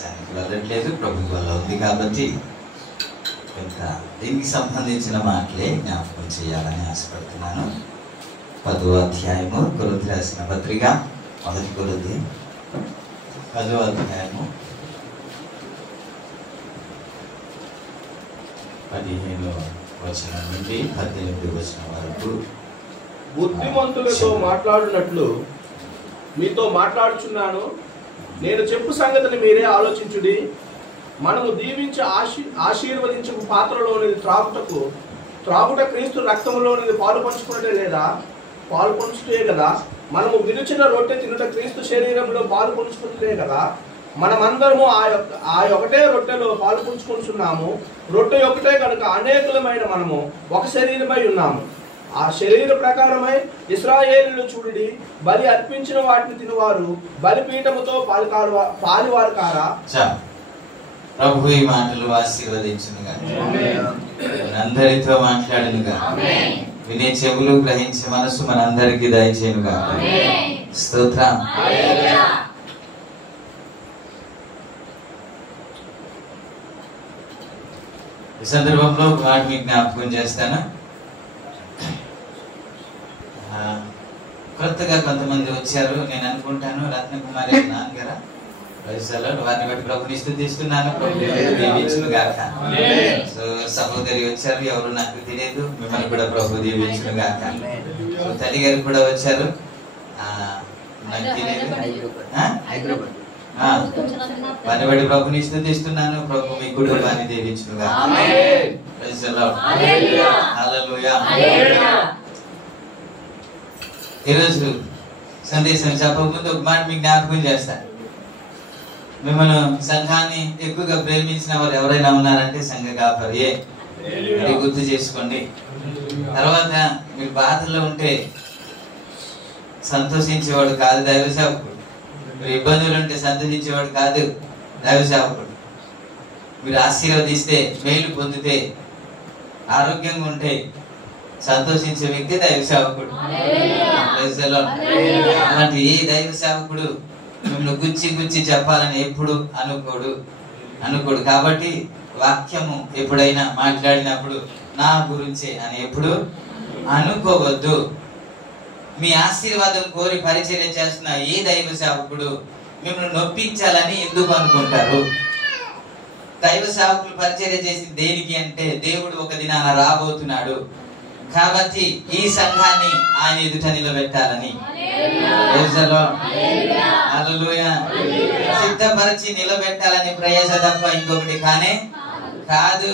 దేశానికి వెళ్ళట్లేదు, ప్రభు వల్ల ఉంది. కాబట్టి ఇంకా దీనికి సంబంధించిన మాటలే జ్ఞాపకం చేయాలని ఆశపడుతున్నాను. 10వ అధ్యాయము కొరింథీ రాసిన పత్రిక, 1 కొరింథీ 10వ అధ్యాయము 15వ వచనం నుండి 18వ వచనం వరకు. బుద్ధిమంతులతో మాట్లాడినట్లు మీతో మాట్లాడుచున్నాను. నేను చెప్పు సంగతిని మీరే ఆలోచించుడి. మనము దీవించి ఆశీర్వదించు పాత్రలోనిది త్రాగుట క్రీస్తు రక్తంలోనిది పాలు పంచుకున్నట్టే లేదా? పాలు పంచుటే కదా. మనము విరుచిన రొట్టె తినుట క్రీస్తు శరీరంలో పాలు పంచుకున్నట్టే కదా. మనమందరము ఆ ఒకటే రొట్టెలో పాలు పంచుకుంటున్నాము. రొట్టె ఒకటే కనుక అనేకులమైన మనము ఒక శరీరమై ఉన్నాము. ఆ శరీర ప్రకారమై ఇశ్రాయేలును చూడుడి. బలి అర్పించిన వాటిని తినువారు బలిపీఠముతో పాలివారు కారా? ప్రభు ఈ మాటలు ఆశీర్వదించునుగా, మనందరితో మాట్లాడునుగా, వినే చెవులు గ్రహించే మనసు మనందరికీ దయచేయునుగా. స్తోత్రం. ఈ సందర్భంలో ఒక మాట మీకు జ్ఞాపకం చేస్తాను. కొత్తగా కొంతమంది వచ్చారు. నేను అనుకుంటాను రత్నకుమారి నాన్నగారా, వారిని బట్టి ప్రభుని స్తుతిస్తున్నాను. సో సహోదరి వచ్చారు, ఎవరు నాకు తెలియదు, మిమ్మల్ని కూడా ప్రభు దీవించును గాక. తల్లి గారు కూడా వచ్చారు, నాకు తెలియదు. వారిని బట్టి ప్రభుని స్తుతిస్తున్నాను. ప్రభు మీ కుటుంబాన్ని దీవించును గాక. Praise the Lord. హల్లెలూయా. ఈరోజు సందేశం చెప్పకముందు ఒక మాట మీకు జ్ఞాపకం చేస్తాను. మిమ్మల్ని సంఘాన్ని ఎక్కువగా ప్రేమించిన వారు ఎవరైనా ఉన్నారంటే సంఘ కాపరియే. అది గుర్తు చేసుకోండి. తర్వాత మీరు బాధల్లో ఉంటే సంతోషించేవాడు కాదు దైవ సేవకుడు. మీరు ఇబ్బందులు ఉంటే సంతోషించేవాడు కాదు దైవ సేవకుడు. మీరు ఆశీర్వదిస్తే, మేలు పొందితే, ఆరోగ్యంగా ఉంటే సంతోషించే వ్యక్తి దైవ సేవకుడు. అలాంటి ఏ దైవ సేవకుడు మిమ్మల్ని గుచ్చి చెప్పాలని ఎప్పుడు అనుకోడు. కాబట్టి వాక్యము ఎప్పుడైనా మాట్లాడినప్పుడు నా గురించే అని ఎప్పుడు అనుకోవద్దు. మీ ఆశీర్వాదం కోరి పరిచర్య చేస్తున్న ఏ దైవ సేవకుడు మిమ్మల్ని నొప్పించాలని ఎందుకు అనుకుంటారు? దైవ సేవకులు పరిచర్య చేసి దేనికి అంటే దేవుడు ఒక దినాన రాబోతున్నాడు కాబట్టి ఈ సంఘాన్ని ఆయన ఎదుట నిలబెట్టాలని, సిద్ధపరిచి నిలబెట్టాలని ప్రయాస తప్ప ఇంకొకటి కానే కాదు.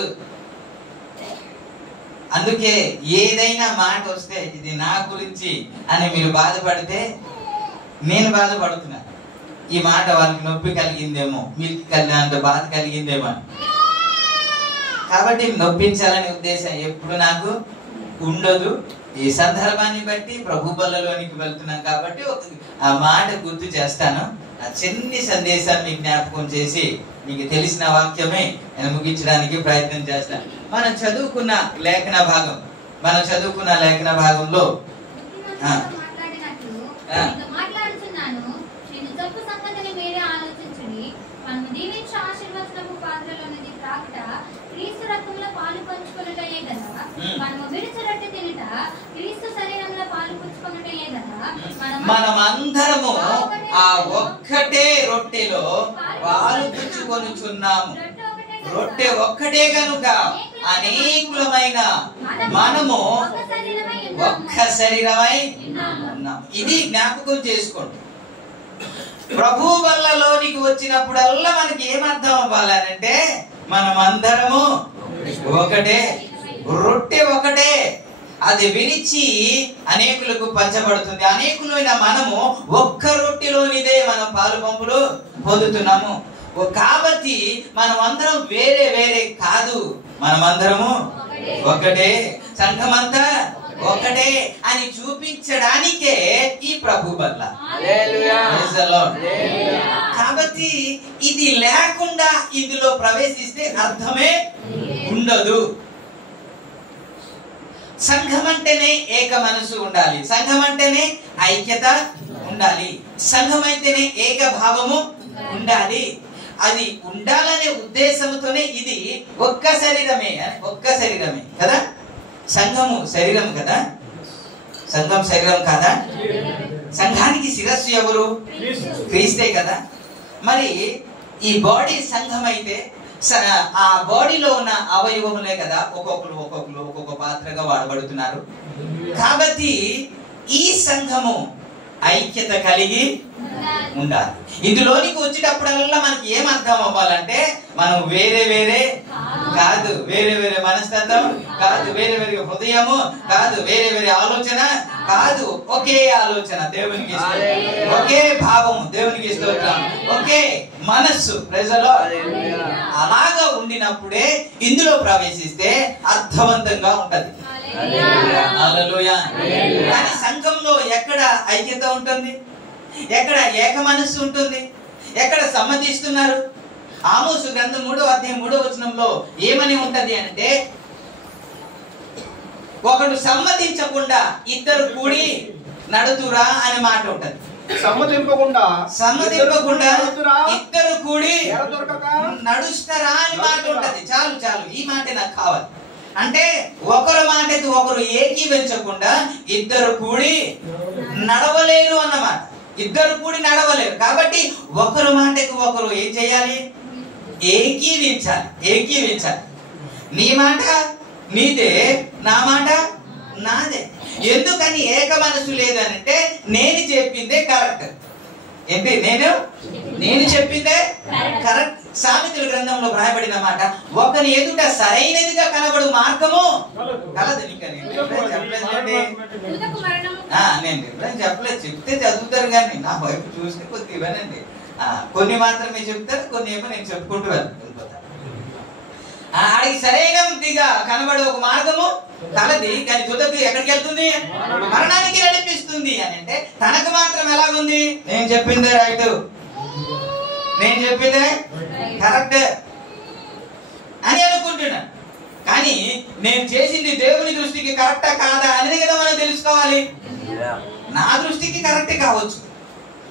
అందుకే ఏదైనా మాట వస్తే ఇది నా గురించి అని మీరు బాధపడితే నేను బాధపడుతున్నా. ఈ మాట వాళ్ళకి నొప్పి కలిగిందేమో, మీకు అంత బాధ కలిగిందేమో అని. కాబట్టి నొప్పించాలనే ఉద్దేశం ఎప్పుడు నాకు ఉండదు. ఈ సందర్భాన్ని బట్టి ప్రభు బల్లలోనికి వెళ్తున్నాం కాబట్టి ఆ మాట గుర్తు చేస్తాను. ఆ చిన్ని సందేశాన్ని మీకు జ్ఞాపకం చేసి మీకు తెలిసిన వాక్యమే నేను ముగించడానికి ప్రయత్నం చేస్తాను. మనం చదువుకున్న లేఖన భాగంలో మనమందరము ఆ ఒక్కటే రొట్టెలో పాలు పుచ్చుకొనుచున్నాము. రొట్టె ఒక్కటే గనుక అనేకులమైన మనము ఒక్క శరీరమై ఉన్నాం. ఇది జ్ఞాపకం చేసుకోండి. ప్రభు వల్లలోనికి వచ్చినప్పుడల్లా మనకి ఏమర్థం అవ్వాలంటే మనమందరము ఒకటే, రొట్టె ఒకటే. అది విరిచి అనేకులకు పంచబడుతుంది. అనేకులైన మనము ఒక్క రొట్టెలోనిదే మనం పాలు పంపులు పొందుతున్నాము. కాబట్టి మనం అందరం వేరే వేరే కాదు, మనమందరము ఒకటే, సంఘమంతా ఒకటే అని చూపించడానికే ఈ ప్రభు బల్ల. కాబట్టి ఇది లేకుండా ఇందులో ప్రవేశిస్తే అర్థమే ఉండదు. సంఘం అంటేనే ఏక మనసు ఉండాలి, సంఘం అంటేనే ఐక్యత ఉండాలి, సంఘం అయితేనే ఏక భావము ఉండాలి. అది ఉండాలనే ఉద్దేశంతోనే ఇది ఒక్క శరీరమే కదా. సంఘము శరీరం కదా, సంఘం శరీరం కాదా? సంఘానికి శిరస్సు ఎవరు? క్రీస్తే కదా. మరి ఈ బాడీ సంఘం అయితే ఆ బాడీలో ఉన్న అవయవములే కదా ఒక్కొక్క పాత్రగా వాడబడుతున్నారు. కాబట్టి ఈ సంఘము ఐక్యత కలిగి ఉండాలి. ఇందులోనికి వచ్చేటప్పుడల్లా మనకి ఏం అర్థం అవ్వాలంటే మనం వేరే వేరే కాదు, వేరే వేరే మనస్తత్వం కాదు, వేరే వేరే హృదయము కాదు, వేరే వేరే ఆలోచన కాదు, ఒకే ఆలోచన దేవునికి ఇష్టం, ఒకే భావము దేవునికి ఇష్టం, ఒకే మనస్సు ప్రజలో. అలాగా ఉండినప్పుడే ఇందులో ప్రవేశిస్తే అర్థవంతంగా ఉంటది. హల్లెలూయా. కానీ సంఘంలో ఎక్కడ ఐక్యత ఉంటుంది? ఎక్కడ ఏక మనస్సు ఉంటుంది? ఎక్కడ సమ్మతిస్తున్నారు? ఆమోసు గ్రంథం 3వ అధ్యాయం 3వ వచనంలో ఏమని ఉంటది అంటే, ఒకడు సమ్మతించకుండా ఇద్దరు కూడి నడుతురా అనే మాట ఉంటది. సమ్మతింపకుండా ఇద్దరు కూడి నడుస్తారా అని మాట ఉంటది. చాలు ఈ మాట నాకు కావాలి. అంటే ఒకరు మాటకి ఒకరు ఏకీవించకుండా ఇద్దరు కూడి నడవలేరు అన్నమాట. ఇద్దరు కూడి నడవలేరు. కాబట్టి ఒకరు మాటకి ఒకరు ఏం చేయాలి? ఏకీవించాలి. నీ మాట నీదే, నా మాట నాదే. ఎందుకని ఏక మనసు లేదనంటే నేను చెప్పిందే కరెక్ట్. ఏంటి? నేను చెప్పిందే కరెక్ట్. సామెతల గ్రంథంలో వ్రాయబడిన మాట, ఒకని ఎదుట సరైనదిగా కనబడు మార్గము కలదు. నేను చెప్పలేదు, చెప్తే చదువుతారు కానీ నా వైపు చూస్తే కొద్ది ఇవ్వనండి. కొన్ని మాత్రమే చెప్తారు, కొన్ని ఏమో నేను చెప్పుకుంటూ వెళ్ళిపోతాను. ఆడికి సరైనదిగా కనబడే ఒక మార్గము కలది, కానీ తుదకు ఎక్కడికి వెళ్తుంది? మరణానికి నడిపిస్తుంది అని అంటే తనకు మాత్రం ఎలాగుంది? నేను చెప్పిందే రైట్, నేను చెప్పిందే కరెక్ట్ అని అనుకుంటున్నాను. కానీ నేను చేసింది దేవుని దృష్టికి కరెక్టా కాదా అనేది కదా మనం తెలుసుకోవాలి. నా దృష్టికి కరెక్ట్ కావచ్చు,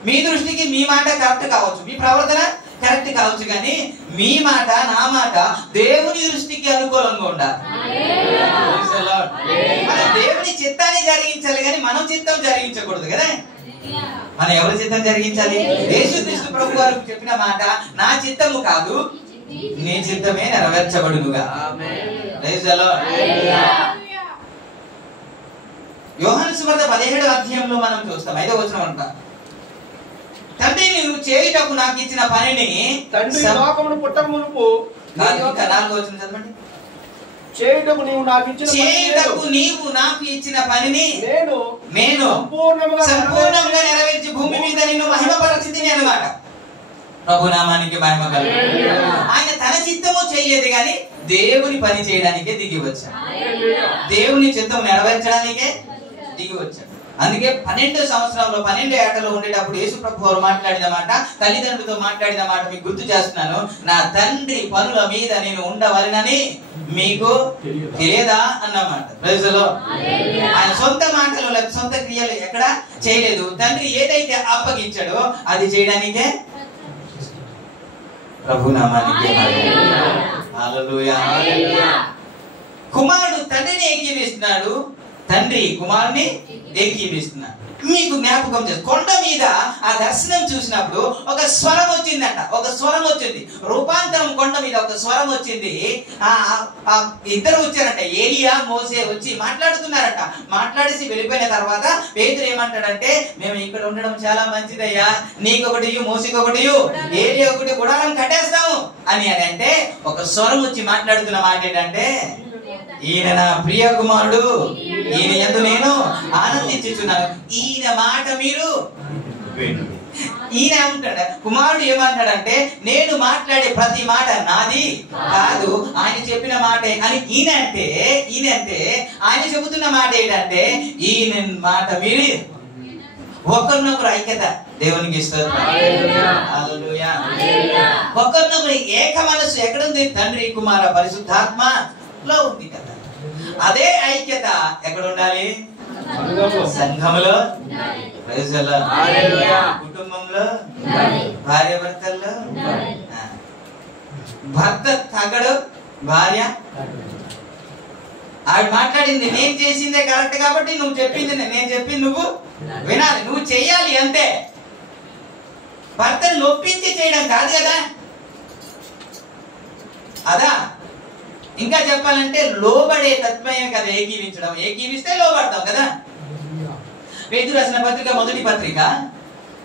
మీ దృష్టికి మీ మాట కరెక్ట్ కావచ్చు, మీ ప్రవర్తన కరెక్ట్ కావచ్చు, కానీ మీ మాట నా మాట దేవుని దృష్టికి అనుకూలంగా ఉండాలి. మనం దేవుని చిత్తాన్ని జరిగించాలి, కానీ మనం చిత్తం జరిగించకూడదు కదా. మనం ఎవరి చిత్తం జరిగించాలి? యేసుక్రీస్తు ప్రభు వారు చెప్పిన మాట, నా చిత్తము కాదు నీ చిత్తమే నెరవేర్చబడునుగా. యోహాను సువార్త 17వ అధ్యాయంలో మనం చూస్తాం 5వ వచనం అంట, తండ్రి నీవు చేయుటకు నాకు ఇచ్చిన పనిని, తండ్రి లోకమును పుట్టక మునుపు 4వ వచనం చదవండి. చేయుటకు నీవు నాకు ఇచ్చిన పనిని నేను సంపూర్ణంగా నెరవేర్చి భూమి మీద నిన్ను మహిమపరచితిని అన్నమాట. ప్రభు నామానికి మహిమ కలుగును. ఆయన తన చిత్తము చేయలేదు కానీ దేవుని పని చేయడానికే దిగి వచ్చాడు. దేవుని చిత్తం నెరవేర్చడానికే దిగి వచ్చాడు. అందుకే 12 సంవత్సరంలో 12 ఏటలో ఉండేటప్పుడు యేసు ప్రభు వారు మాట్లాడిన మాట, తల్లిదండ్రులతో మాట్లాడిన మాట మీకు గుర్తు చేస్తున్నాను. నా తండ్రి పనుల మీద నేను ఉండవలనని మీకు తెలియదా అన్నమాట. ప్రజలో ఆయన సొంత మాటలు లేక సొంత క్రియలు ఎక్కడ చేయలేదు. తండ్రి ఏదైతే అప్పగించాడో అది చేయడానికే. ప్రభు నామానికి హల్లెలూయా. కుమారుడు తండ్రిని ఏకీవిస్తున్నాడు, తండ్రి కుమారుని ఏకీవిస్తున్నాడు. మీకు జ్ఞాపకం చేసి కొండ మీద ఆ దర్శనం చూసినప్పుడు ఒక స్వరం వచ్చిందంట. ఒక స్వరం వచ్చింది, రూపాంతరం. కొండ మీద ఒక స్వరం వచ్చింది. ఇద్దరు వచ్చారంట, ఏలియా మోసే వచ్చి మాట్లాడుతున్నారంట. మాట్లాడేసి వెళ్ళిపోయిన తర్వాత పేతురు ఏమంటాడంటే, మేము ఇక్కడ ఉండడం చాలా మంచిదయ్యా, నీకొకటి మోసేకొకటి ఏలియా ఒకటి గుడారం కట్టేస్తాము అని అంటే ఒక స్వరం వచ్చి మాట్లాడుతున్న మాట ఏంటంటే, ఈయన నా ప్రియ కుమారుడు, ఈయన యందు నేను ఆనందించుచున్నాను, ఈయన మాట మీరు వినుడి. ఈయన అంటాడు, కుమారుడు ఏమంటాడంటే, నేను మాట్లాడే ప్రతి మాట నాది కాదు, ఆయన చెప్పిన మాటే అని ఈయన అంటే ఆయన చెబుతున్న మాట ఏంటంటే, ఈయన మాట మీరు ఒకరినొకరు ఐక్యత దేవునికి ఇస్తారు. హల్లెలూయా. ఒకరినొకరు ఏక మనసు ఎక్కడుంది? తండ్రి కుమార పరిశుద్ధాత్మ లో ఉంది కదా. అదే ఐక్యత ఎక్కడ ఉండాలి? సంఘములో, కుటుంబంలో, భార్య భర్తల్లో, భర్త తగడు, భార్య ఆవిడ మాట్లాడింది నేను చేసిందే కరెక్ట్ కాబట్టి నువ్వు చెప్పింది నేను చెప్పింది నువ్వు వినాలి, నువ్వు చెయ్యాలి అంతే. భర్తను నొప్పించి చేయడం కాదు కదా అదా. ఇంకా చెప్పాలంటే లోబడే తత్వమే కదా ఏకీవించడం. ఏకీవిస్తే లోబడతాం కదా. పేతురు రాసిన పత్రిక మొదటి పత్రిక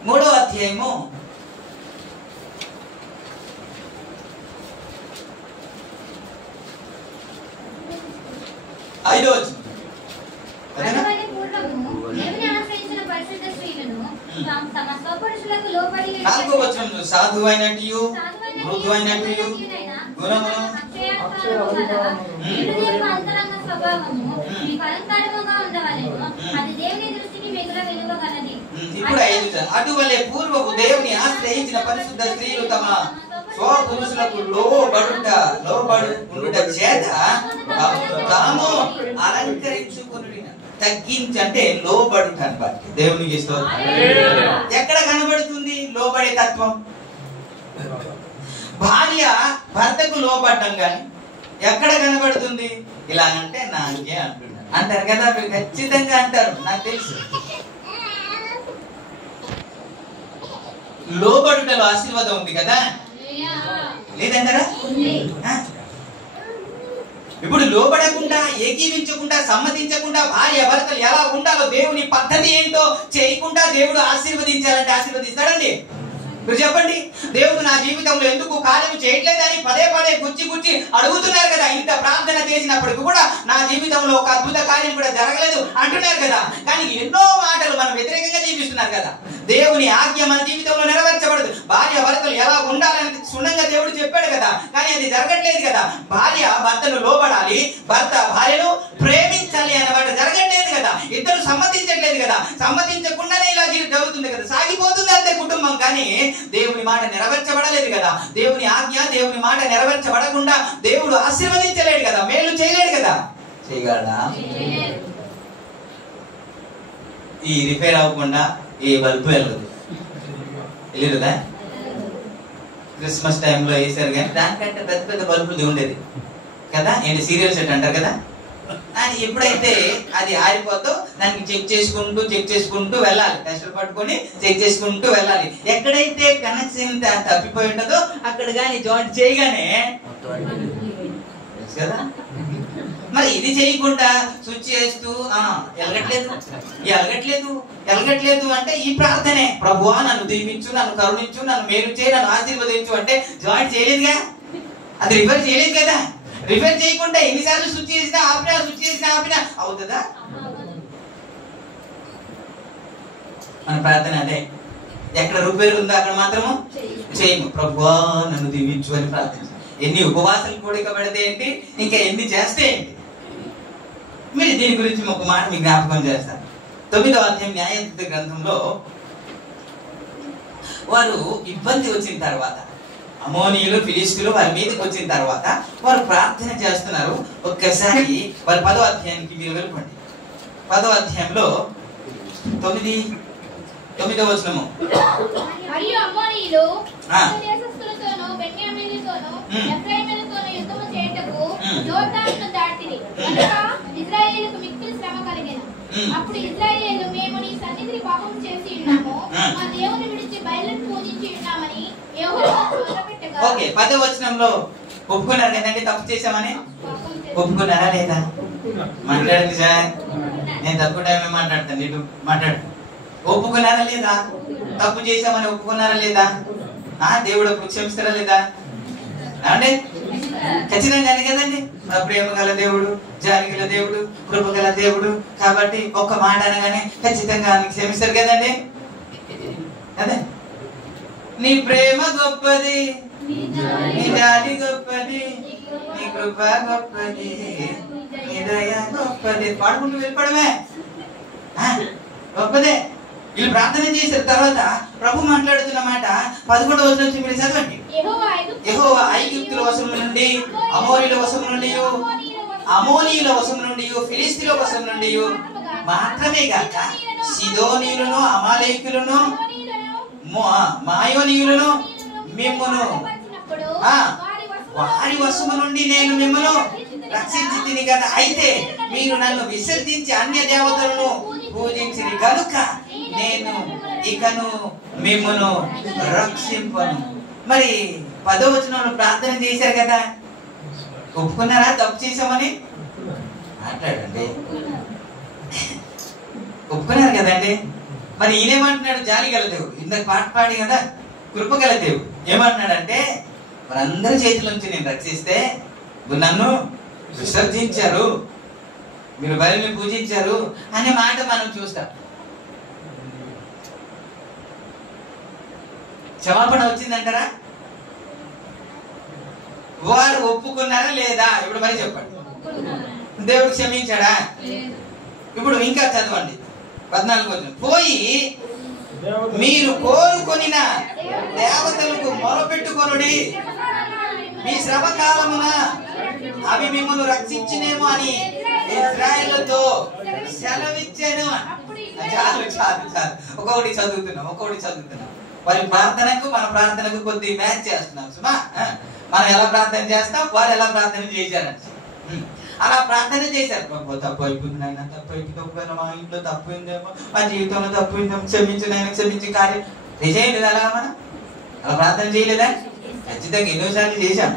3వ అధ్యాయము 5వ వచనం. నాలుగో వచనం సాధువైనట్టు మృదువైనట్టు గుణమును ఇప్పుడు 5 అటువలే పూర్వపు దేవుని ఆశ్రయించిన పరిశుద్ధ స్త్రీలు తమ స్వపురుషులకు లోబడుట చేత తాము అలంకరించుకుని తగ్గించి అంటే లోబడుట అనమాట. దేవునికి ఎక్కడ కనబడుతుంది లోబడే తత్వం? భార్య భర్తకు లోబడ్డం కానీ ఎక్కడ కనబడుతుంది? ఇలాగంటే నాకే అంటున్నారు అంటారు కదా, మీరు ఖచ్చితంగా అంటారు, నాకు తెలుసు. లోబడుటలో ఆశీర్వాదం ఉంది కదా, లేదంటారా? ఇప్పుడు లోబడకుండా, ఏకీవించకుండా, సమ్మతించకుండా భార్య భర్తలు ఎలా ఉండాలో దేవుని పద్ధతి ఏంటో చేయకుండా దేవుడు ఆశీర్వదించాలంటే ఆశీర్వదిస్తాడండి? మీరు చెప్పండి. దేవుడు నా జీవితంలో ఎందుకు కార్యం చేయట్లేదని పదే పదే గుచ్చి అడుగుతున్నారు కదా. ఇంత ప్రార్థన చేసినప్పటికీ కూడా నా జీవితంలో ఒక అద్భుత కార్యం కూడా జరగలేదు అంటున్నారు కదా. కానీ ఎన్నో మాటలు మనం వ్యతిరేకంగా జీవిస్తున్నారు కదా. దేవుని ఆజ్ఞ మన జీవితంలో నెరవేర్చబడదు. భార్య భర్తలు ఎలా ఉండాలని క్షుణ్ణంగా దేవుడు చెప్పాడు కదా, కానీ అది జరగట్లేదు కదా. భార్య భర్తను లోబడాలి, భర్త భార్యను ప్రేమించాలి అన్నమాట జరగట్లేదు కదా. ఇద్దరు సమ్మతించట్లేదు కదా. సమ్మతించకుండానే ఇలా జరుగుతుంది కదా, సాగిపోతుంది అంతే కుటుంబం. కానీ దేవుని మాట నెరవేర్చబడలేదు కదా. దేవుని ఆజ్ఞ, దేవుని మాట నెరవేర్చబడకుండా దేవుడు ఆశీర్వదించలేడు కదా, మేలు చేయలేడు కదా. చేయగలడా? ఈ రిపేర్ అవ్వకుండా ఏ బల్బు వెళ్ళదు, వెళ్ళదా? క్రిస్మస్ టైంలో వేసారు కానీ దానికంటే పెద్ద పెద్ద బల్బులు ఉండేది కదా. ఏంటి సీరియల్ సెట్ అంటారు కదా. అని ఎప్పుడైతే అది ఆరిపోతో దానికి చెక్ చేసుకుంటూ వెళ్ళాలి. టెస్టులు పట్టుకొని చెక్ చేసుకుంటూ వెళ్ళాలి. ఎక్కడైతే కనెక్షన్ తప్పిపోయి ఉంటుందో అక్కడ కానీ జాయింట్ చేయగానే కదా. మరి ఇది చేయకుండా స్విచ్ చేస్తూ ఎలగట్లేదు అంటే ఈ ప్రార్థనే, ప్రభువా నన్ను దీవించు, నన్ను కరుణించు, నన్ను మేలు చేయి, నన్ను ఆశీర్వదించు అంటే జాయింట్ చేయలేదుగా, అది రిపేర్ చేయలేదు కదా. రిపేర్ చేయకుండా ఎన్నిసార్లు స్విచ్ చేసినా ఆపినా అవుతుందా? మన ప్రార్థన అదే. ఎక్కడ రిపేర్ ఉందో అక్కడ మాత్రము చేయము. ప్రభువా నన్ను దీవించు అని ప్రార్థించు. ఎన్ని ఉపవాసాలు కూడిక పెడితే ఏంటి, ఇంకా ఎన్ని చేస్తే ఏంటి? మీరు దీని గురించి ఒక మాట మీ జ్ఞాపకం చేస్తారు. 9వ అధ్యాయం న్యాయాధిపతి గ్రంథంలో వారు ఇబ్బంది వచ్చిన తర్వాత, అమోనీయులు ఫిలిష్తీయులు వారి మీదకి వచ్చిన తర్వాత వారు ప్రార్థన చేస్తున్నారు. ఒక్కసారి వారి 10వ అధ్యాయానికి మీరు వెళ్ళండి. 10వ అధ్యాయంలో 9వ వచనము. మరియు అమోనీయులు దేశస్థులతోను బెన్యామీనులతోను ఎఫ్రాయిములతోను యుద్ధము చేయుటకు యోర్దానును దాటిరి. కనుక ఇశ్రాయేలుకు మిక్కిలి శ్రమ కలిగెను. అప్పుడు ఇశ్రాయేలు, మేము నీ సన్నిధిని పాపం చేసి ఉన్నాము, మా దేవుని విడిచి బయలును పూజించి ఉన్నామని యెహోవాకు మొరపెట్టగా. ఓకే, 10వ వచనంలో ఒప్పుకున్నారు కదండి తప్పు చేశామని. ఒప్పుకున్నారా లేదా? మాట్లాడండి సార్, నేను తక్కువ టైం మాట్లాడతాను, నీకు మాట్లాడు. ఒప్పుకున్నారా లేదా? తప్పు చేశామని ఒప్పుకున్నారా లేదా? దేవుడు అప్పుడు క్షమిస్తారా లేదా? అంటే ఖచ్చితంగానే కదండి. ప్రేమ గల దేవుడు, జాలి గల దేవుడు, కృప గల దేవుడు కాబట్టి ఒక్క మాట అనగానే ఖచ్చితంగా క్షమిస్తారు కదండి. అదే, నీ ప్రేమ గొప్పది, నీ జాలి గొప్పది, నీ కృప గొప్పది, నీ దయ గొప్పది పాడుకుంటూ వెళ్ళిపోవడమే గొప్పదే. వీళ్ళు ప్రార్థన చేసిన తర్వాత ప్రభు మాట్లాడుతున్న మాట 11వ వచనం నుంచి మీరు చదవండి. యెహోవా ఐగుప్తుల వశము నుండి, అమోరీల వశము నుండి, ఫిలిష్తీయుల వశము నుండి మాత్రమే గాక సిదోనీయులను, అమాలేకులను, మాయోనీయులను మిమ్మును వారి వశము నుండి నేను మిమ్మల్ని రక్షించితిని కదా. అయితే మీరు నన్ను విసర్జించి అన్య దేవతలను పూజించిరి కనుక నేను ఇకను మిమ్మల్ని రక్షింపను. మరి 10వ వచనంలో ప్రార్థన చేశారు కదా, ఒప్పుకున్నారా తప్పు చేశామని? మాట్లాడండి, ఒప్పుకున్నారు కదండి. మరి ఈయనేమంటున్నాడు? జాలి గల దేవుడు, ఇందాక పాట పాడి కదా, కృప గల దేవుడు. ఏమంటున్నాడంటే మనందరి చేతిలోంచి నేను రక్షిస్తే నన్ను విసర్జించారు, మీరు బలిని పూజించారు అనే మాట మనం చూస్తాం. క్షమాపణ వచ్చిందంటారా? వారు ఒప్పుకున్నారా లేదా? ఇప్పుడు మరి చెప్పండి, దేవుడు క్షమించాడా? ఇప్పుడు ఇంకా చదవండి 14వ వచనం. పోయి మీరు కోరుకొనిన దేవతలకు మొరపెట్టుకొనుడి, మీ శ్రమ కాలమున అవి మిమ్మల్ని రక్షించినేమో అని ఇశ్రాయేలుతో సెలవిచ్చాను. చాలు చాలు చాలు, ఒక్కొక్కటి చదువుతున్నాం. వారి ప్రార్థనకు మన ప్రార్థనకు కొద్ది మ్యాచ్ చేస్తున్నాం సుమా. మనం ఎలా ప్రార్థన చేస్తాం, వారు ఎలా ప్రార్థన చేశారంట. అలా ప్రార్థన చేశారు. తప్పు అయిపోయింది ఆయన, తప్పు అయిపోయింది, ఒకవేళ మా ఇంట్లో తప్పు అయిందేమో, మా జీవితంలో తప్పు అయిందేమో, క్షమించిన ఆయన క్షమించి కార్యం చేయలేదు. అలా మనం అలా ప్రార్థన చేయలేదా? ఖచ్చితంగా ఎన్నోసార్లు చేశాం.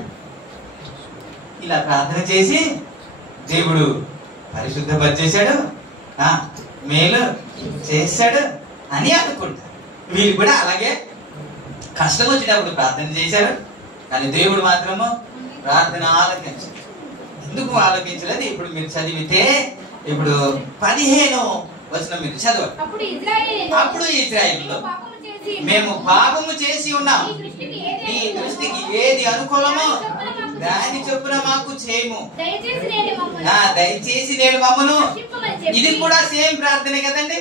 ఇలా ప్రార్థన చేసి దేవుడు పరిశుద్ధపరిచేశాడు, మేలు చేశాడు అని అనుకుంటారు. వీళ్ళు కూడా అలాగే కష్టం వచ్చినప్పుడు ప్రార్థన చేశారు, కానీ దేవుడు మాత్రము ప్రార్థన ఆలకించాడు. ఎందుకు ఆలకించలేదు? ఇప్పుడు మీరు చదివితే ఇప్పుడు 15వ వచనం మీరు చదవండి. అప్పుడు ఇశ్రాయేలులో మేము పాపము చేసి ఉన్నాం, నీ దృష్టికి ఏది అనుకూలమో దాని చొప్పున మాకు చేయము, దయచేసి నేడు మమ్మను. ఇది కూడా సేమ్ ప్రార్థనే కదండి.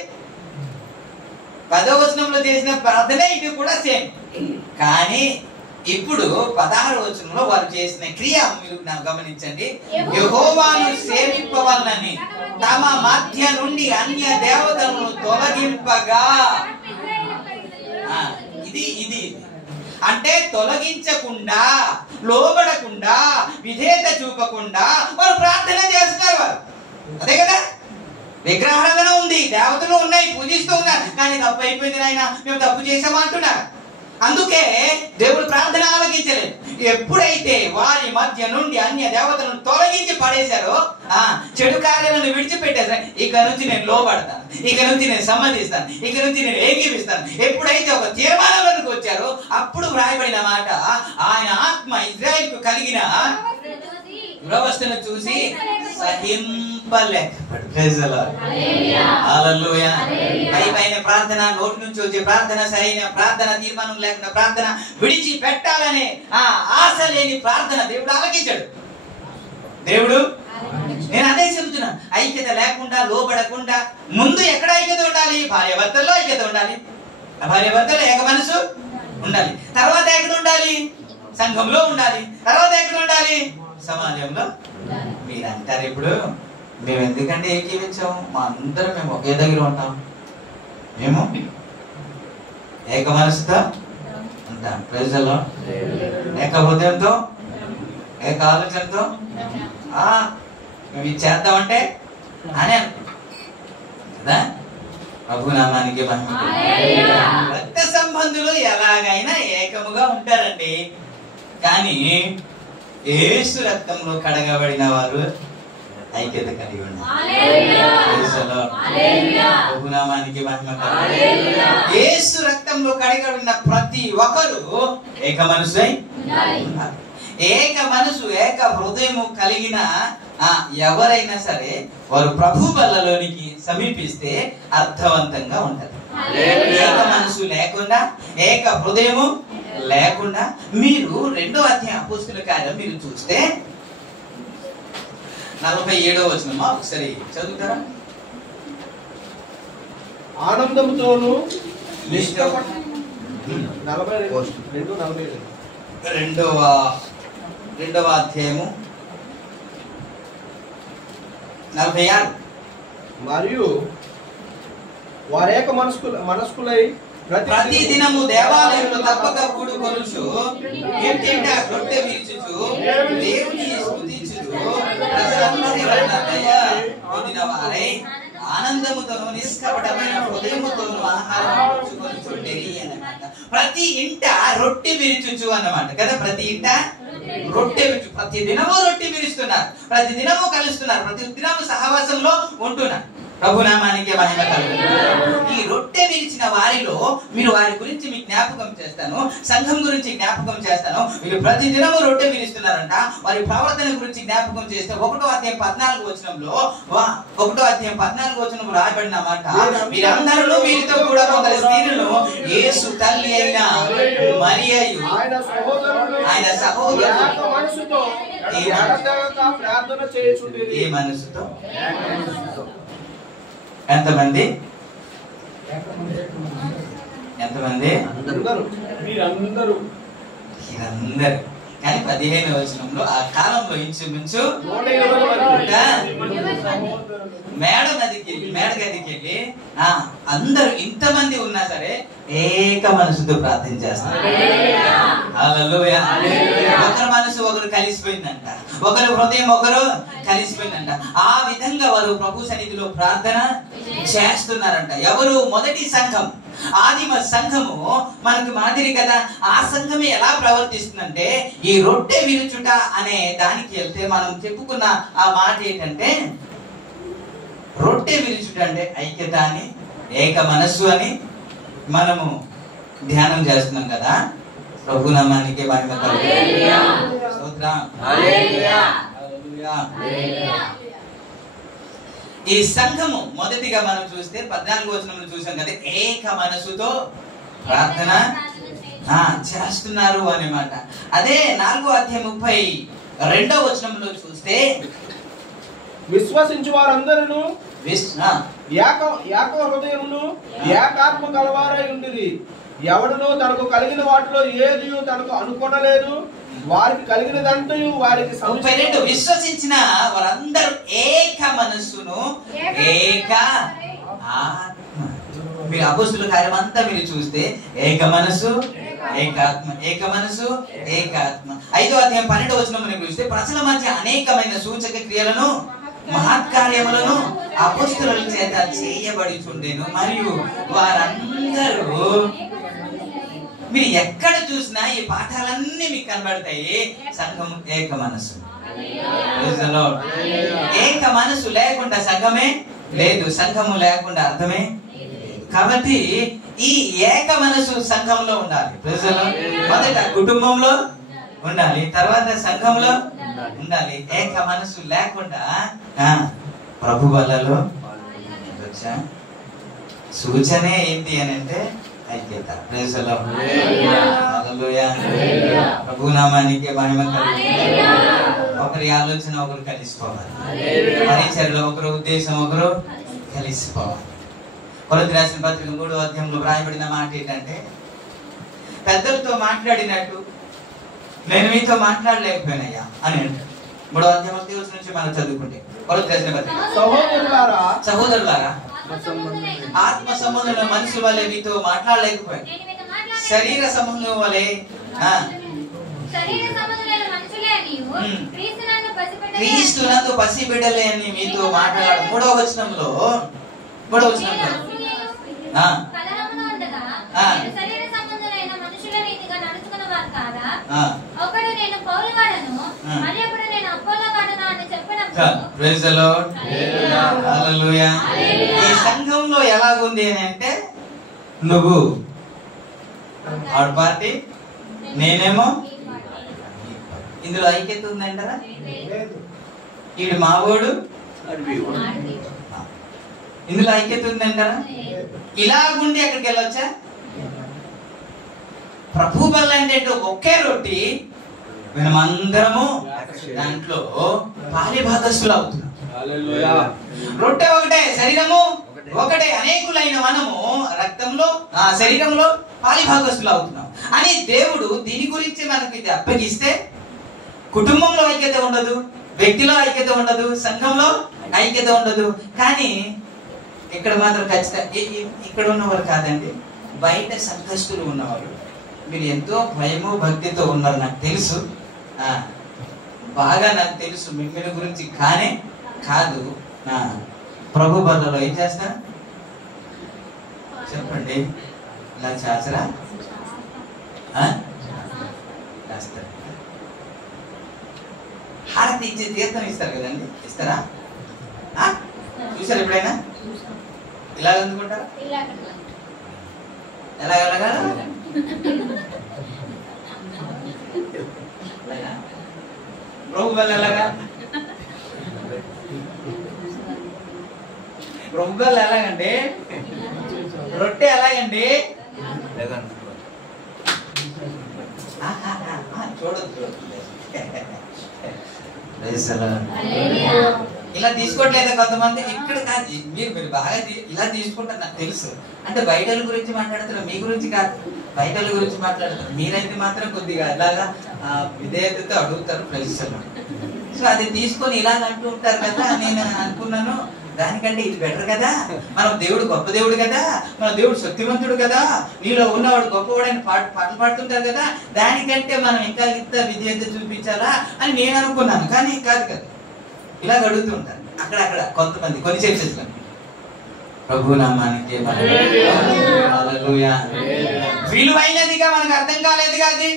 10వ వచనంలో చేసిన ప్రార్థనే ఇది కూడా సేమ్. కానీ ఇప్పుడు 16వ వచనంలో వారు చేసిన క్రియ మీరు గమనించండి. యెహోవాను సేవింపవలనని తమ మధ్య నుండి అన్య దేవతలను తొలగింపగా, ఇది అంటే తొలగించకుండా, లోబడకుండా, విధేయత చూపకుండా వారు ప్రార్థన చేస్తున్నారు. వారు అదే కదా, విగ్రహారాధన ఉంది, దేవతలు ఉన్నాయి, పూజిస్తూ ఉన్నారు, కానీ తప్పు అయిపోయింది నాయన, మేము తప్పు చేసామంటున్నారు. అందుకే దేవుడు ప్రార్థన ఆలకించలేదు. ఎప్పుడైతే వారి మధ్య నుండి అన్య దేవతలను తొలగించి పడేశారో, చెడు కార్యాలను విడిచిపెట్టేశారు. ఇక నుంచి నేను లోబడతాను, ఇక నుంచి నేను సమ్మతిస్తాను, ఇక నుంచి నేను ఏకీపిస్తాను. ఎప్పుడైతే ఒక తీర్మానంలోకి వచ్చారో అప్పుడు వ్రాయబడిన మాట, ఆయన ఆత్మ ఇశ్రాయేలుకు కలిగిన దురవస్థను చూసి సహింపలేకపోయాడు. హల్లెలూయా. పైన ప్రార్థన, నోటి నుంచి వచ్చే ప్రార్థన, సరైన ప్రార్థన, తీర్మానం లేకుండా ప్రార్థన, విడిచి పెట్టాలనే ఆశ లేని ప్రార్థన దేవుడు ఆలకించాడు. దేవుడు, నేను అదే చెబుతున్నా, ఐక్యత లేకుండా, లోబడకుండా, ముందు ఎక్కడ ఐక్యత ఉండాలి? భార్యాభర్తల్లో ఐక్యత ఉండాలి, భార్యాభర్తల్లో ఏక మనసు ఉండాలి. తర్వాత ఎక్కడ ఉండాలి? సంఘంలో ఉండాలి. తర్వాత ఎక్కడ ఉండాలి? సమాజంలో. మీరు అంటారు ఇప్పుడు, మేము ఎందుకంటే ఏకీవించాము, మా అందరం మేము ఒకే దగ్గర ఉంటాం, మేము ఏక మనసుతో ఉంటాం, ప్రజల్లో ఏక హృదయంతో, ఏక ఆలోచనతో మేము ఇది చేద్దామంటే అని కదా. ప్రభు నామానికి మహిమ. రక్త సంబంధులు ఎలాగైనా ఏకముగా ఉంటారండి, కానీ యేసు రక్తంలో కడగబడిన వారు ఐక్యత కలిగి ఉన్నారు. ప్రభునామానికి మహిమ. యేసు రక్తంలో కడగబడిన ప్రతి ఒక్కరు ఏక మనసు, ఏక మనసు, ఏక హృదయము కలిగిన ఎవరైనా సరే వారు ప్రభు బల్లలోనికి సమీపిస్తే అర్థవంతంగా ఉంటది. ఏక మనసు లేకుండా, ఏక హృదయము లేకుండా, మీరు 2వ అధ్యాయం అపోస్తలుల కార్యం మీరు చూస్తే 47వ వచనమా ఒకసారి చదువుతారా? ఆనందంతోను 2వ అధ్యాయము 46. మరియు వారేక మనస్కులై ప్రతి దినము దేవాలయంలో తప్పక కూడుకొనుచు ఇంటింట రొట్టె విరుచుచు దేవుని స్తుతించుచు ప్రజలందరి వలన దయ పొందిన వారై ఆనందముతోను నిష్కపటమైన హృదయముతోను ఆహారం పుచ్చుకొనుచుండిరి అన్నమాట. ప్రతి ఇంట రొట్టె విరుచుచు అన్నమాట కదా. ప్రతి ఇంట రొట్టె విరుచు, ప్రతి దినము రొట్టె విరుస్తున్నారు, ప్రతి దినము కలుస్తున్నారు, ప్రతి దినము సహవాసంలో ఉంటున్నారు. ప్రభునామానికి మహిమ కలుగును. ఈ రొట్టె విరిచిన వారిలో మీరు వారి గురించి మీకు జ్ఞాపకం చేస్తాను, సంఘం గురించి జ్ఞాపకం చేస్తాను. వీళ్ళు ప్రతి దినము రొట్టె విరుస్తున్నారంట. వారి ప్రవర్తన గురించి జ్ఞాపకం చేస్తే 1వ అధ్యాయం 14వ వచనంలో 1వ అధ్యాయం 14వ వచనం రాయబడిన మాట, వీరందరూ వీరితో కూడా కొందరు స్త్రీలను యేసు తల్లి అయిన మరియయు ఆయన సహోదరుడు ఏ మనసుతో ఎంతమంది మీరందరూ కానీ 15వ వచనంలో ఆ కాలంలో ఇంచుమించు మేడ గదికి వెళ్ళి అందరూ ఇంతమంది ఉన్నా సరే ఏక మనసుతో ప్రార్థన చేస్తారు. హల్లెలూయా. ఒకరి మనసు ఒకరు కలిసిపోయిందంట, ఒకరు హృదయం ఒకరు కలిసిపోయిందంట. ఆ విధంగా వారు ప్రభు సన్నిధిలో ప్రార్థన చేస్తున్నారంట. ఎవరు? మొదటి సంఘం, ఆదిమ సంఘము మనకు మాదిరి కదా. ఆ సంఘమే ఎలా ప్రవర్తిస్తుందంటే, ఈ రొట్టె విరుచుట అనే దానికి వెళ్తే మనం చెప్పుకున్న ఆ మాట ఏంటంటే, రొట్టె విరుచుట అంటే ఐక్యత అని, ఏక మనస్సు అని మనము ధ్యానం చేస్తున్నాం కదా. ప్రభు నామానికి మహిమ కలుగును. స్తోత్రం. హల్లెలూయా. ఈ సంఘము మొదటిగా మనం చూస్తే 14వ వచనంలో చూసాం కదా, ఏక మనసుతో ప్రార్థన చేస్తున్నారు అన్నమాట. అదే 4వ అధ్యాయం 32వ వచనంలో చూస్తే, విశ్వసించు వారందరూ ఏక హృదయమును ఏకాత్మ కలవారై ఉండిరి. ఎవడును తనకు కలిగిన వాటిలో ఏది తనకు అనుకొనలేదు, వారికి కలిగినదంటూ వారికి 32 విశ్వసించిన వారందరూ ఏక మనస్సును ఏక ఆత్మ. మీరు అపోస్తుల కార్యం అంతా మీరు చూస్తే ఏక మనసు ఏకాత్మ, ఏక మనసు ఏకాత్మ. 5వ అధ్యాయం 12వ వచనం చూస్తే, ప్రజల మధ్య అనేకమైన సూచక క్రియలను మహత్కార్యములను అపోస్తుల చేత చేయబడుచుండెను. మరియు వారందరూ, మీరు ఎక్కడ చూసినా ఈ పాఠాలన్నీ మీకు కనబడతాయి. సంఘము ఏక మనసు. ఏక మనసు లేకుండా సంఘమే లేదు, సంఘము లేకుండా అర్థమే లేదు. కాబట్టి ఈ ఏక మనసు సంఘంలో ఉండాలి. మొదట కుటుంబంలో ఉండాలి, తర్వాత సంఘంలో ఉండాలి. ఏక మనసు లేకుండా ప్రభు వలలో సూచనే ఏంటి అని అంటే ఐక్యత. ప్రభు నామానికి మహిమ కలుగును. ఒకరి ఆలోచన ఒకరు కలిసిపోవాలి, పరిచర్లో ఒకరు ఉద్దేశం ఒకరు కలిసిపోవాలి. కొరింథీ రాసిన పత్రిక 3వ అధ్యాయంలో రాయబడిన మాట ఏంటంటే, పెద్దలతో మాట్లాడినట్టు నేను మీతో మాట్లాడలేకపోయినయ్యా అని అంటాడు. 3వ అధ్యాయం నుంచి మనం చదువుకుంటే, కొరింథీ రాసిన పత్రిక, సహోదరులారా ఆత్మ సంబంధంలో మనుషుల వల్లే మీతో మాట్లాడలేకపోయాను, శరీర సంబంధం వలె క్రీస్తునందు పసిబిడ్డలే అని మీతో మాట్లాడాడు. 3వ వచనంలో ఈ సంఘంలో ఎలాగుంది అని అంటే, నువ్వు అవుట్ పార్టీ, నేనేమో. ఇందులో ఐక్యత ఉందంటారా? ఈడు మావోడు, ఇందులో ఐక్యత ఉందంటారా? ఇలాగుండి అక్కడికి వెళ్ళొచ్చా? ప్రభు బల్ల అంటే ఒకే రొట్టి, మనమందరము దాంట్లో పాలిభాగస్తులు అవుతున్నాం. రొట్టె ఒకటే, శరీరము ఒకటే, అనేకులైన మనము రక్తంలో శరీరంలో పాలిభాగస్తులు అవుతున్నాం అని దేవుడు దీని గురించి మనకి ఇది అప్పగిస్తే, కుటుంబంలో ఐక్యత ఉండదు, వ్యక్తిలో ఐక్యత ఉండదు, సంఘంలో ఐక్యత ఉండదు. కానీ ఇక్కడ మాత్రం ఖచ్చితంగా ఇక్కడ ఉన్నవారు కాదండి, బయట సంకస్తులు ఉన్నవారు, మీరు ఎంతో భయము భక్తితో ఉన్నారు, నాకు తెలుసు, బాగా నాకు తెలుసు మిమ్మల్ని గురించి. కానీ కాదు, ప్రభు బలలో ఏం చేస్తారు చెప్పండి? ఇలా చేస్తారా? చేస్తారు. హారతి ఇచ్చే తీర్థం ఇస్తారు కదండి, ఇస్తారా? చూసారు ఎప్పుడైనా? ఇలా అందుకుంటారా? ఎలాగలాగా ప్రభు బల ఎలాగా? ప్రభు బల ఎలాగండి? రొట్టె ఎలాగండి? చూడదు. ఇలా తీసుకోవట్లేదా కొంతమంది? ఇక్కడ కాదు, మీరు బాగా ఇలా తీసుకుంటారు, నాకు తెలుసు. అంటే బయటల గురించి మాట్లాడుతున్నారు, మీ గురించి కాదు, బయటల గురించి మాట్లాడుతున్నారు. మీరైతే మాత్రం కొద్దిగా ఇలాగా విధేయతతో అడుగుతారు ప్రజలు. సో అది తీసుకొని ఇలాగ అంటూ ఉంటారు కదా. నేను అనుకున్నాను దానికంటే ఇది బెటర్ కదా, మన దేవుడు గొప్ప దేవుడు కదా, మన దేవుడు శక్తివంతుడు కదా, నీలో ఉన్నవాడు గొప్పవాడని పాటలు పాడుతుంటారు కదా, దానికంటే మనం ఇంకా ఇంత విధేయత చూపించాలా అని నేను అనుకున్నాను. కానీ కాదు కదా, ఇలా అడుగుతూ ఉంటారు అక్కడక్కడ కొంతమంది, కొన్ని చర్చెస్ లో. ప్రభు నామానికి హల్లెలూయా. విలువైనదిగా మనకు అర్థం కాలేదుగా అది,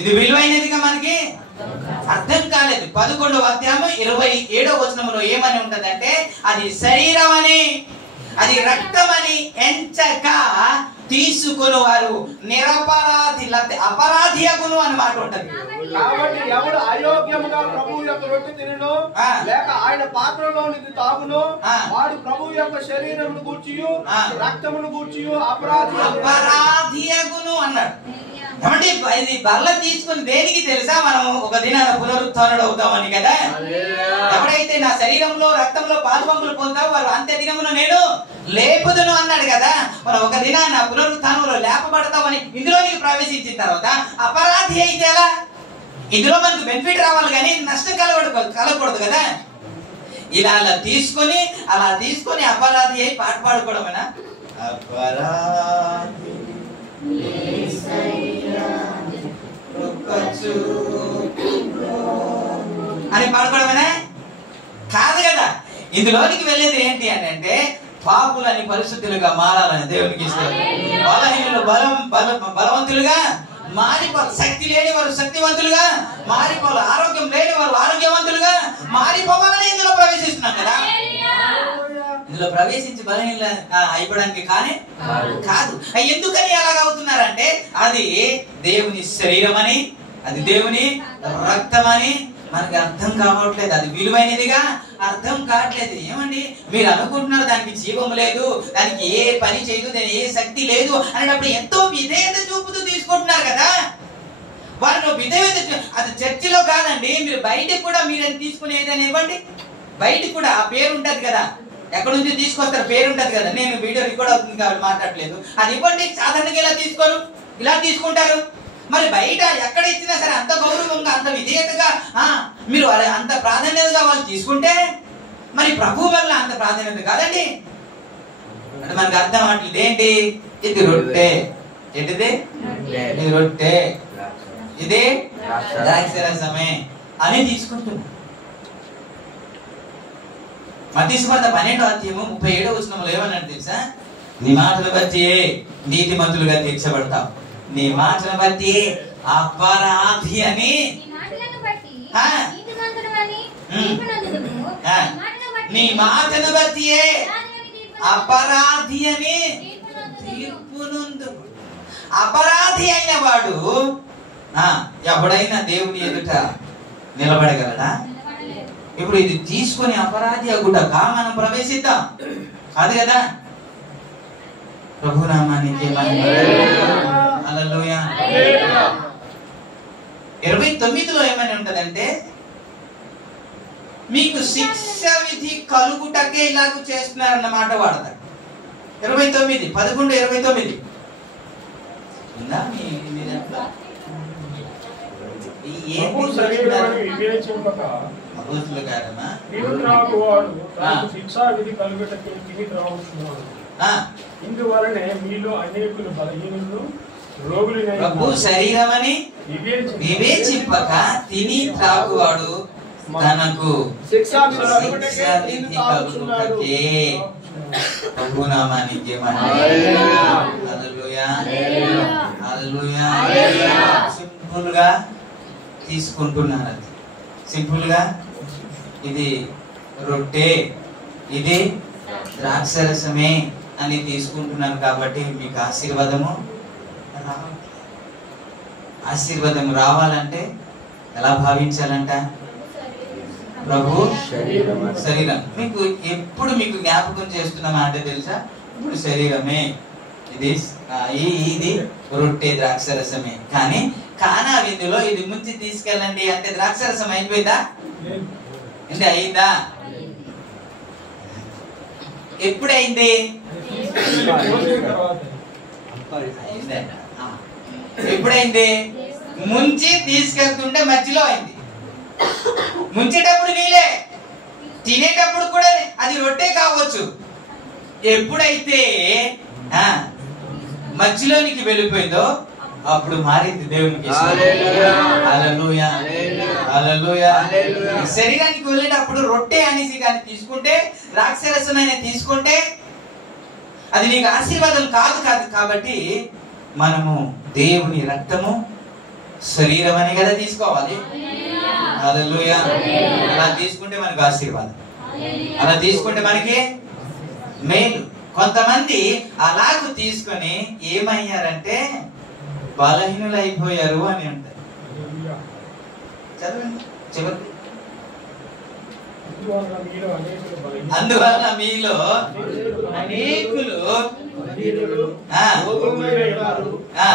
ఇది విలువైనదిగా మనకి అర్థం కాలేదు. 11వ అధ్యాయం 27వ వచనంలో ఏమని ఉంటదంటే, అది శరీరం అని, అది రక్తం అని ఎంచక తీసుకుని వారు నిరపరాధి అపరాధి అగును అని మాట ఉంటది. కాబట్టి ఎవడు అయోగ్యముగా ప్రభువు యొక్క రొట్టె తినును లేక ఆయన పాత్రలోనిది తాగును వాడు ప్రభువు యొక్క శరీరమును గూర్చియు రక్తమును గూర్చియు అపరాధి అగును అన్నాడు. ఏమంటే ఇది బల్ల తీసుకుని దేనికి తెలుసా? మనము ఒక దినాన పునరుత్థానుడు అవుతామని కదా. ఎవడైతే నా శరీరంలో రక్తంలో పాలుపంపులు పొందావో వారు అంత్య దినమున నేను లేపుదును అన్నాడు కదా. మనం ఒక దినాన పునరుత్థానంలో లేపబడతామని ఇందులోనికి ప్రవేశించిన తర్వాత అపరాధి అయితే ఎలా? ఇందులో మనకు బెనిఫిట్ రావాలి కానీ నష్టం కలగకూడదు కదా. ఇలా అలా తీసుకొని అపరాధి అయి పాట పాడుకోవడమేనా? అపరాధి అని పాడుకోవడమేనా? కాదు కదా. ఇందులోనికి వెళ్ళేది ఏంటి అని అంటే, పాపులని పరిశుద్ధులుగా మారాలని దేవునికి ఇస్తారు. బలహీనులు బలవంతులుగా మారిపోవాలి, శక్తి లేని వారు శక్తివంతులుగా మారిపోవాలి, ఆరోగ్యం లేని వారు ఆరోగ్యవంతులుగా మారిపోవాలని ఇందులో ప్రవేశిస్తున్నాం కదా. ఇందులో ప్రవేశించి బలహీన అయిపోవడానికి కానీ కాదు. ఎందుకని అలాగ అవుతున్నారంటే, అది దేవుని శరీరం అని, అది దేవుని రక్తం అని మనకి అర్థం కావట్లేదు. అది విలువైనదిగా అర్థం కావట్లేదు. ఏమండి మీరు అనుకుంటున్నారు దానికి జీవం లేదు, దానికి ఏ పని చేయదు, దానికి ఏ శక్తి లేదు అనేటప్పుడు ఎంతో విధేయత చూపుతూ తీసుకుంటున్నారు కదా. వారిలో విధేయత అది చర్చిలో కాదండి, మీరు బయటకు కూడా మీరు తీసుకునేదని ఇవ్వండి. బయటకు కూడా ఆ పేరు ఉంటది కదా, ఎక్కడి నుంచి తీసుకొస్తారు పేరు ఉంటది కదా. నేను వీడియో రికార్డ్ అవుతుంది కాబట్టి మాట్లాడలేదు. అది ఇవ్వండి. సాధారణంగా ఇలా తీసుకోరు, ఇలా తీసుకుంటారు. మరి బయట ఎక్కడ ఇచ్చినా సరే అంత గౌరవంగా అంత విధేయతగా మీరు అంత ప్రాధాన్యతగా వాళ్ళు తీసుకుంటే, మరి ప్రభు వల్ల అంత ప్రాధాన్యత కాదండి. అంటే మనకు అర్థం అవ్వట్లేదు. ఏంటి ఇది? రొట్టె. ఏంటిది? ఇది రొట్టె, ఇది ద్రాక్షరసమే అని తీసుకుంటున్నాం. మత్తయి సువార్త 12వ అధ్యాయం 37వ వచనంలో ఏమన్నాడు తెలుసా? నీ మాటలు బట్టి నీతిమంతులుగా తీర్చబడతావు, నీ మాటలు బట్టి అపరాధి అని. నీ మాటను బట్టి అపరాధి అని తీర్పునందు. అపరాధి అయిన వాడు ఎప్పుడైనా దేవుని ఎదుట నిలబడగలడా? ఇప్పుడు ఇది తీసుకొని అపరాధి అగుటక మనం ప్రవేశిద్దాం కాదు కదా. ప్రభు నామానికి హల్లెలూయా. 29లో ఏమని ఉంటదంటే, మీకు శిక్ష విధి కలుగుటకే ఇలాగ చేస్తున్నారన్నమాట వాడతారు. 29 11 29 ఉందా మీ ఇందువలనే మీలో అనేకులు బలహీనులు రోగులైన ప్రభు శరీరమని వివేచింపక తిని త్రాగువాడు తనకు శిక్షావిధి కలుగుటకే. ప్రభు నామానికి సింపుల్ గా తీసుకుంటున్నారు. అది సింపుల్ గా ఇది రొట్టె, ఇది ద్రాక్షరసమే అని తీసుకుంటున్నాను కాబట్టి మీకు ఆశీర్వాదము రావాలి. ఆశీర్వాదం రావాలంటే ఎలా భావించాలంట? ప్రభు శరీరం. మీకు ఎప్పుడు మీకు జ్ఞాపకం చేస్తున్నామా అంటే తెలుసా? ఇప్పుడు శరీరమే, ఇది రొట్టె ద్రాక్షరసమే. కానీ కానా విందులో ఇది ముంచి తీసుకెళ్ళండి అంటే ద్రాక్షరసం అయిపోయిందా? అంటే అయిందా? ఎప్పుడైంది? ఎప్పుడైంది? ముంచి తీసుకెళ్తుంటే మధ్యలో అయింది. ముంచేటప్పుడు నీలే, తినేటప్పుడు కూడా అది రొట్టె కావచ్చు. ఎప్పుడైతే మధ్యలోనికి వెళ్ళిపోయిందో అప్పుడు మారింది దేవునికి. హల్లెలూయా, హల్లెలూయా. శరీరానికి వెళ్ళేటప్పుడు రొట్టె అనేసి కానీ తీసుకుంటే, ద్రాక్షరసమైన తీసుకుంటే అది నీకు ఆశీర్వాదం కాదు కాబట్టి మనము దేవుని రక్తము శరీరం అని కదా తీసుకోవాలి. హల్లెలూయా. అలా తీసుకుంటే మనకు ఆశీర్వాదం, అలా తీసుకుంటే మనకి మేలు. కొంతమంది అలాగూ తీసుకొని ఏమయ్యారంటే బలహీనులు అయిపోయారు అని అంటారు. చదవండి చివరికి. అందువల్ల మీలో అనేకులు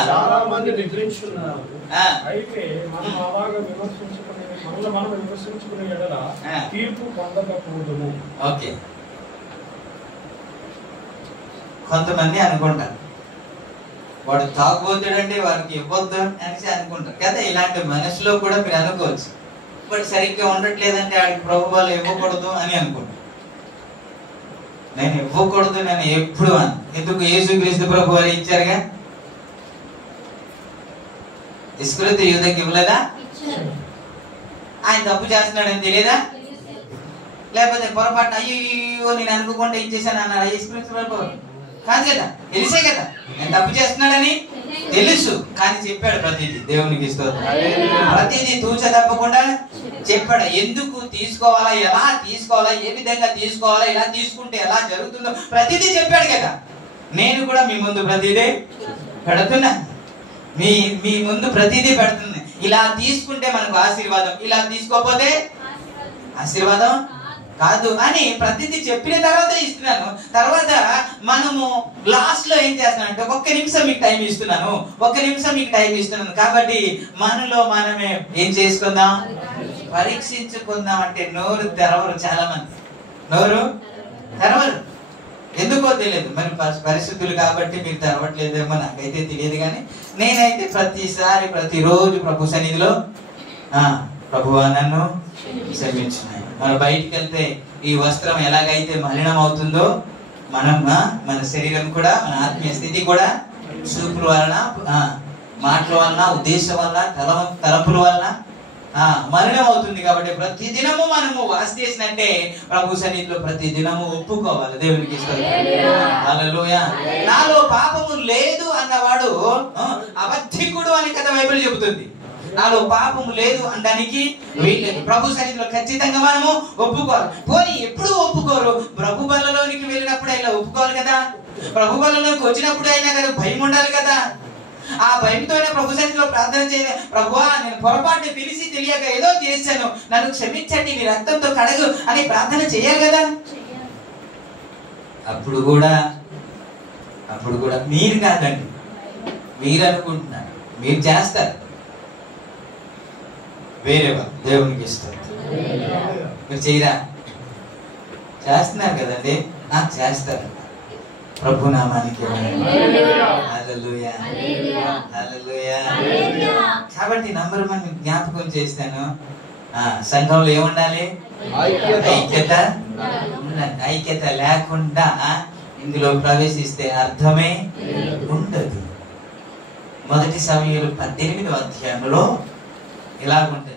చాలా మంది నిద్రించున్నారు. అయితే మనం అలాగా మనం విమర్శించుకునే ఎడల తీర్పు పొందకపోదుము. ఓకే. కొంతమంది అనుకుంటారు వాడు తాగుబోతాడంటే వాడికి ఇవ్వద్దు అనేసి అనుకుంటారు కదా. ఇలాంటి మనసులో కూడా మీరు అనుకోవచ్చు. వాడు సరిగ్గా ఉండట్లేదంటే వాడికి ప్రభు వాళ్ళు ఇవ్వకూడదు అని అనుకుంటారు. నేను ఇవ్వకూడదు, నేను ఎప్పుడు అని. ఎందుకు? యేసుక్రీస్తు ప్రభు వారు ఇచ్చారుగా. ఇస్కరియోతు యూదాకి ఇవ్వలేదా? ఆయన తప్పు చేస్తున్నాడని తెలియదా? లేకపోతే పొరపాటు అయ్యో నేను అనుకోకుండా ఇచ్చేసాను అన్నాడు యేసుక్రీస్తు ప్రభు? కాదు కదా, తెలిసే కదా నేను తప్పు చేస్తున్నాడని తెలుసు. కానీ చెప్పాడు ప్రతిదీ. దేవునికి స్తోత్రం. ప్రతిదీ తూచ తప్పకుండా చెప్పాడు. ఎందుకు తీసుకోవాలా, ఎలా తీసుకోవాలా, ఏ విధంగా తీసుకోవాలా, ఇలా తీసుకుంటే ఎలా జరుగుతుందో ప్రతిదీ చెప్పాడు కదా. నేను కూడా మీ ముందు ప్రతిదీ పెడుతున్నా, మీ ముందు ప్రతిదీ పెడుతున్నా. ఇలా తీసుకుంటే మనకు ఆశీర్వాదం, ఇలా తీసుకోకపోతే ఆశీర్వాదం కాదు అని ప్రతిదీ చెప్పిన తర్వాత ఇస్తున్నాను. తర్వాత మనము లాస్ట్ లో ఏం చేస్తున్నాను అంటే 1 నిమిషం మీకు టైం ఇస్తున్నాను, 1 నిమిషం మీకు టైం ఇస్తున్నాను కాబట్టి మనలో మనమే ఏం చేసుకుందాం, పరీక్షించుకుందాం. అంటే నోరు తెరవరు, చాలా మంది నోరు తెరవరు. ఎందుకో తెలియదు, మరి పరిస్థితులు కాబట్టి మీరు తెరవట్లేదేమో నాకైతే తెలియదు. కానీ నేనైతే ప్రతిసారి ప్రతిరోజు ప్రభు సన్నిధిలో ప్రభువా నన్ను క్షమించున్నాను. మనం బయటికి వెళ్తే ఈ వస్త్రం ఎలాగైతే మలినం అవుతుందో మన శరీరం కూడా, మన ఆత్మీయ స్థితి కూడా చూపుల వలన, మాటల వలన, ఉద్దేశం వలన, తలపుల వలన మలినం అవుతుంది. కాబట్టి ప్రతి దినము మనము వాసి చేసినట్టే ప్రభు సన్నిధిలో ప్రతి దినము ఒప్పుకోవాలి. దేవునికి హల్లెలూయా. నాలో పాపము లేదు అన్నవాడు అబద్ధికుడు అని కదా బైబిల్ చెబుతుంది. నాలో పాపము లేదు అనడానికి వీల్లేదు. ప్రభు సన్నిధిలో ఖచ్చితంగా మనము ఒప్పుకోవాలి. పోనీ ఎప్పుడు ఒప్పుకోరు? ప్రభు బల్లలోనికి వెళ్ళినప్పుడు అయినా ఒప్పుకోవాలి కదా. ప్రభు బల్లలోకి వచ్చినప్పుడు అయినా కదా భయం ఉండాలి కదా. ఆ భయంతోనే ప్రభు సన్నిధిలో ప్రార్థన చేయాలి. ప్రభువా నేను పొరపాటు తెలిసి తెలియక ఏదో చేశాను, నన్ను క్షమించండి, నీ రక్తంతో కడగు అని ప్రార్థన చేయాలి కదా. అప్పుడు కూడా మీరు కాదండి, మీరు అనుకుంటున్నారు, మీరు చేస్తారు, వేరే దేవునికి ఇస్తారు. మీరు చేయరా? చేస్తున్నారు కదండి. చేస్తారు. ప్రభు నామానికి హల్లెలూయా, హల్లెలూయా. కాబట్టి నంబర్ 1 జ్ఞాపకం చేస్తాను, సంఘంలో ఏముండాలి? ఐక్యత ఉండాలి. ఐక్యత లేకుండా ఇందులో ప్రవేశిస్తే అర్థమే ఉండదు. 1 సమూయేలు 18వ అధ్యాయంలో ఇలాగుంటది.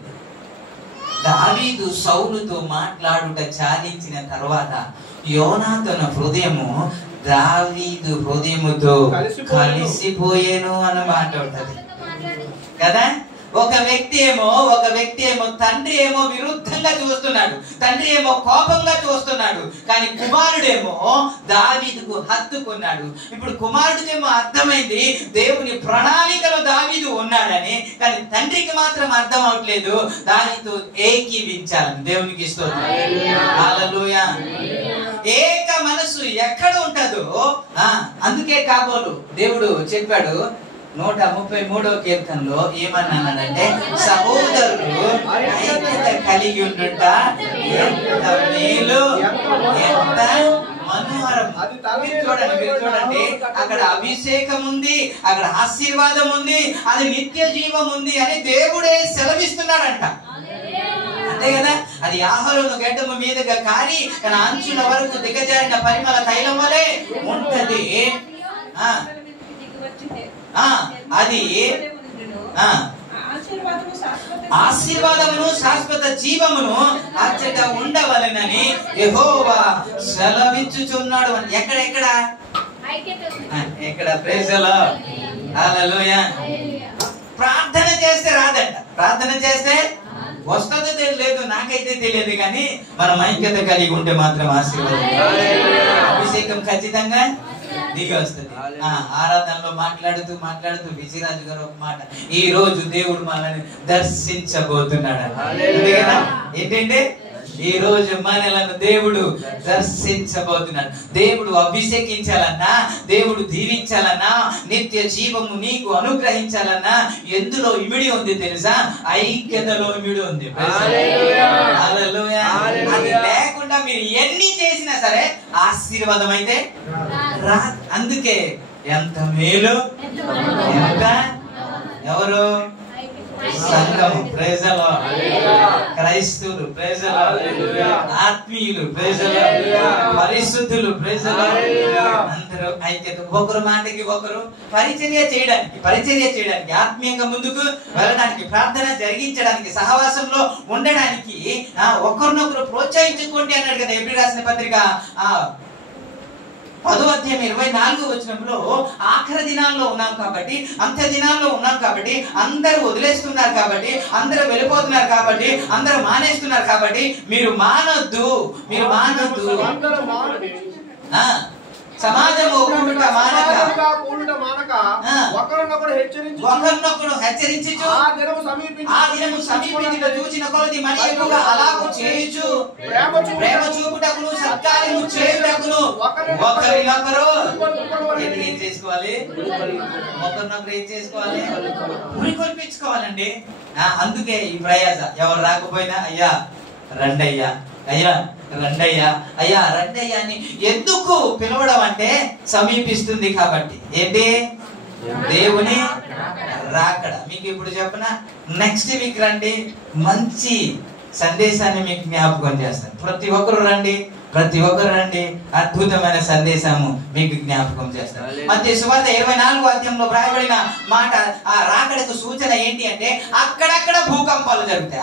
దావీదు సౌలుతో మాట్లాడుట చాలించిన తర్వాత యోనాతాను హృదయము దావీదు హృదయముతో కలిసిపోయేను అన్న మాట ఉంటది కదా. ఒక వ్యక్తి ఏమో తండ్రి ఏమో విరుద్ధంగా చూస్తున్నాడు, తండ్రి ఏమో కోపంగా చూస్తున్నాడు, కానీ కుమారుడేమో దావీదుకు హత్తుకున్నాడు. ఇప్పుడు కుమారుడికేమో అర్థమైంది దేవుని ప్రణాళికలో దావీదు ఉన్నాడని, కానీ తండ్రికి మాత్రం అర్థం అవట్లేదు దావీదుతో ఏకీవించాలని. దేవునికి స్తోత్రం, హల్లెలూయా. ఏక మనసు ఎక్కడ ఉంటుందో అందుకే కాబోలు దేవుడు చెప్పాడు 133వ కీర్తనలో ఏమన్నానంటే, సహోదరులు ఐక్యత కలిగి ఉండుట ఎంత మేలు, ఎంత మనోహరం. మీరు చూడండి, అక్కడ అభిషేకం ఉంది, అక్కడ ఆశీర్వాదం ఉంది, అది నిత్య జీవం ఉంది అని దేవుడే సెలవిస్తున్నాడంట. అంతే కదా. అది ఆహారం గడ్డము మీదుగా కారి తన అంచుల వరకు దిగజారిన పరిమళ తైలం వలె ఉంటది. అది ఆశీర్వాదమును శాశ్వత జీవమును అచ్చట ఉండవలెనని యెహోవా సెలవిచ్చుచున్నాడు. ఎక్కడ ప్రైజ్ ది లార్డ్, హల్లెలూయా. ప్రార్థన చేస్తే రాదంట, ప్రార్థన చేస్తే వస్తుందో లేదు నాకైతే తెలియదు, కానీ మనం ఐక్యత కలిగి ఉంటే మాత్రం ఆశీర్వాదం, అభిషేకం ఖచ్చితంగా దిగి వస్తుంది. ఆరాధనలో మాట్లాడుతూ విజయరాజు గారు ఒక మాట, ఈ రోజు దేవుడు మనల్ని దర్శించబోతున్నాడు. ఏంటంటే ఈ రోజు మనలను దేవుడు దర్శించబోతున్నాడు. దేవుడు అభిషేకించాలన్నా, దేవుడు దీవించాలన్నా, నిత్య జీవము నీకు అనుగ్రహించాలన్నా ఎందులో ఇమిడి ఉంది తెలుసా? ఐక్యతలో ఇమిడి ఉంది. అది లేకుండా మీరు ఎన్ని చేసినా సరే ఆశీర్వాదం అయితే రా. అందుకే ఎంత మేలు, ఎంత ఎవరు సంఘము, ప్రైజ్ ది లార్డ్, క్రైస్తవులు, ప్రైజ్ ది లార్డ్, ఆత్మీయులు, ప్రైజ్ ది లార్డ్, పరిశుద్ధులు, ప్రైజ్ ది లార్డ్, అందరూ ఐక్యత, ఒకరు మాటకి ఒకరు పరిచర్య చేయడానికి, ఆత్మీయంగా ముందుకు వెళ్ళడానికి, ప్రార్థన జరిగించడానికి, సహవాసంలో ఉండడానికి ఒకరినొకరు ప్రోత్సహించుకోండి అన్నాడు కదా. ఎబ్రీ రాసిన పత్రిక 10వ అధ్యాయం 24వ వచనంలో ఆఖరి దినాల్లో ఉన్నాం కాబట్టి, అంత్య దినాల్లో ఉన్నాం కాబట్టి, అందరూ వదిలేస్తున్నారు కాబట్టి, అందరూ వెళ్ళిపోతున్నారు కాబట్టి, అందరూ మానేస్తున్నారు కాబట్టి మీరు మానొద్దు. సమాజము కూడుట మానక ఒకరినొకరు హెచ్చరించి ఆ దినము సమీపించుట చూచిన కొలది మరి ఎక్కువగా అలాగూ చేయుచు ప్రేమ చూపుటకును సత్కార్యము చేయుటకును ఒకరినొకరు ఏం చేసుకోవాలి? ఒకరినొకరు ఏం చేసుకోవాలి? పురికొల్పించుకోవాలండి. అందుకే ఈ ప్రయాస. ఎవరు రాకపోయినా అయ్యా రండయ్యా, అయ్యా రండయ్యా అని ఎందుకు పిలవడం అంటే సమీపిస్తుంది కాబట్టి. ఏంటి? దేవుని రాకడ. మీకు ఇప్పుడు చెప్పనా, నెక్స్ట్ వీక్ రండి, మంచి సందేశాన్ని మీకు జ్ఞాపకం చేస్తాను. ప్రతి ఒక్కరు రండి, అద్భుతమైన సందేశము మీకు జ్ఞాపకం చేస్తాను. మత్తయి సువార్త 24వ అధ్యాయంలో వ్రాయబడిన మాట, ఆ రాకడకు సూచన ఏంటి అంటే అక్కడక్కడ భూకంపాలు జరుగుతాయి.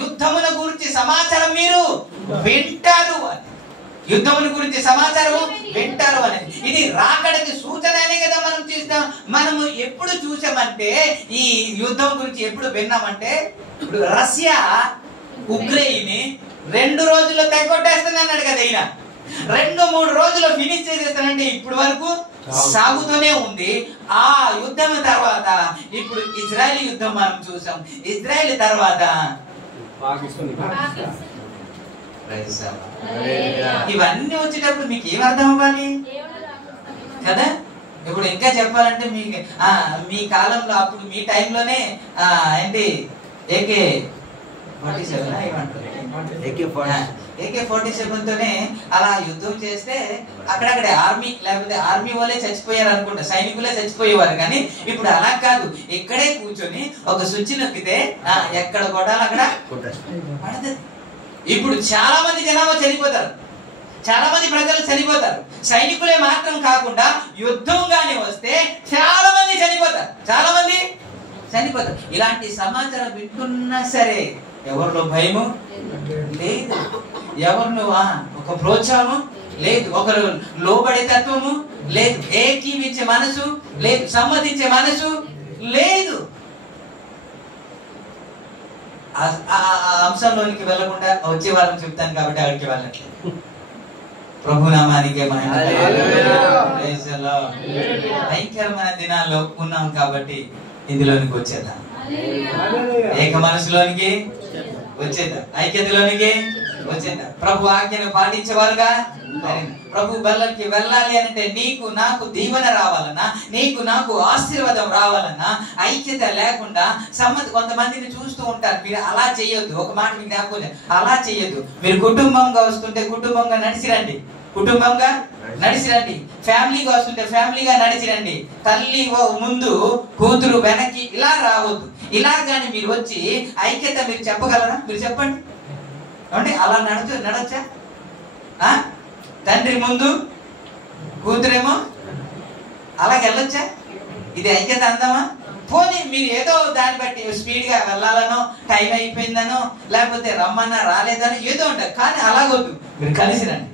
యుద్ధముల గురించి సమాచారం మీరు వింటారు అని, యుద్ధముల గురించి సమాచారం వింటారు అనేది ఇది రాకడకి సూచన అనే కదా మనం చూస్తాం. మనము ఎప్పుడు చూసామంటే ఈ యుద్ధం గురించి ఎప్పుడు విన్నామంటే, ఇప్పుడు రష్యా ఉక్రెయిన్ 2 రోజుల్లో తెగొట్టేస్తాను అన్నాడు కదా ఈయన. 2-3 రోజుల్లో ఫినిష్ చేసేస్తానంటే ఇప్పుడు వరకు సాగుతూనే ఉంది. ఆ యుద్ధం తర్వాత ఇప్పుడు ఇజ్రాయెల్ యుద్ధం మనం చూసాం. ఇజ్రాయెల్ తర్వాత ఇవన్నీ వచ్చేటప్పుడు మీకు ఏం అర్థం అవ్వాలి కదా. ఇప్పుడు ఇంకా చెప్పాలంటే మీ కాలంలో అప్పుడు మీ టైంలోనే ఏంటి AK-47 తోనే అలా యుద్ధం చేస్తే అక్కడక్కడే ఆర్మీ, లేకపోతే ఆర్మీ వాళ్ళే చచ్చిపోయారు అనుకుంటా, సైనికులే చచ్చిపోయేవారు. కానీ ఇప్పుడు అలా కాదు, ఇక్కడే కూర్చొని ఒక స్విచ్ నొక్కితే ఎక్కడ కొట్టాలి అక్కడ పడుతుంది. ఇప్పుడు చాలా మంది జనాభా చనిపోతారు. చాలా మంది ప్రజలు చనిపోతారు. సైనికులే మాత్రం కాకుండా యుద్ధంగానే వస్తే చాలా మంది చనిపోతారు, చాలా మంది చనిపోతారు. ఇలాంటి సమాచారం వింటున్నా సరే ఎవరిలో భయము లేదు, ఎవరిలో ఒక ప్రోత్సాహము లేదు, ఒకరు లోబడే తత్వము లేదు, ఏకీవించే మనసు లేదు, సమ్మతించే మనసు లేదు. ఆ అంశంలోనికి వెళ్ళకుండా వచ్చే వారం చెప్తాను కాబట్టి అక్కడికి వెళ్ళట్లేదు. ప్రభునామానికే మహిమ. భయంకరమైన దినాల్లో ఉన్నాం కాబట్టి ఇందులోనికి వచ్చేద్దాం, ఏక మనసులోనికి వచ్చేద్దాం, ఐక్యతలోనికి వచ్చేద్దాం. ప్రభు ఆజ్ఞను పాటించేవారుగా ప్రభు బల్లకి వెళ్ళాలి అంటే నీకు నాకు దీవెన రావాలన్నా, నీకు నాకు ఆశీర్వాదం రావాలన్నా ఐక్యత లేకుండా సమ్మతి. కొంతమందిని చూస్తూ ఉంటారు, మీరు అలా చేయొద్దు. ఒక మాట మీకు జ్ఞాపకం, అలా చేయొద్దు. మీరు కుటుంబంగా వస్తుంటే కుటుంబంగా నడిచిరండి, కుటుంబంగా నడిచిరండి. ఫ్యామిలీగా వస్తుంటే ఫ్యామిలీగా నడిచిరండి. తల్లి ముందు కూతురు వెనక్కి ఇలా రావద్దు. ఇలా కానీ మీరు వచ్చి ఐక్యత మీరు చెప్పగలరా? మీరు చెప్పండి. ఏమండి అలా నడవచ్చా? తండ్రి ముందు కూతురేమో అలాగే వెళ్ళొచ్చా? ఇది ఐక్యత అందామా? పోనీ మీరు ఏదో దాన్ని బట్టి స్పీడ్ గా వెళ్ళాలనో, టైం అయిపోయిందనో, లేకపోతే రమ్మన్నా రాలేదనో ఏదో ఉంటారు, కానీ అలాగొద్దు. మీరు కలిసి రండి.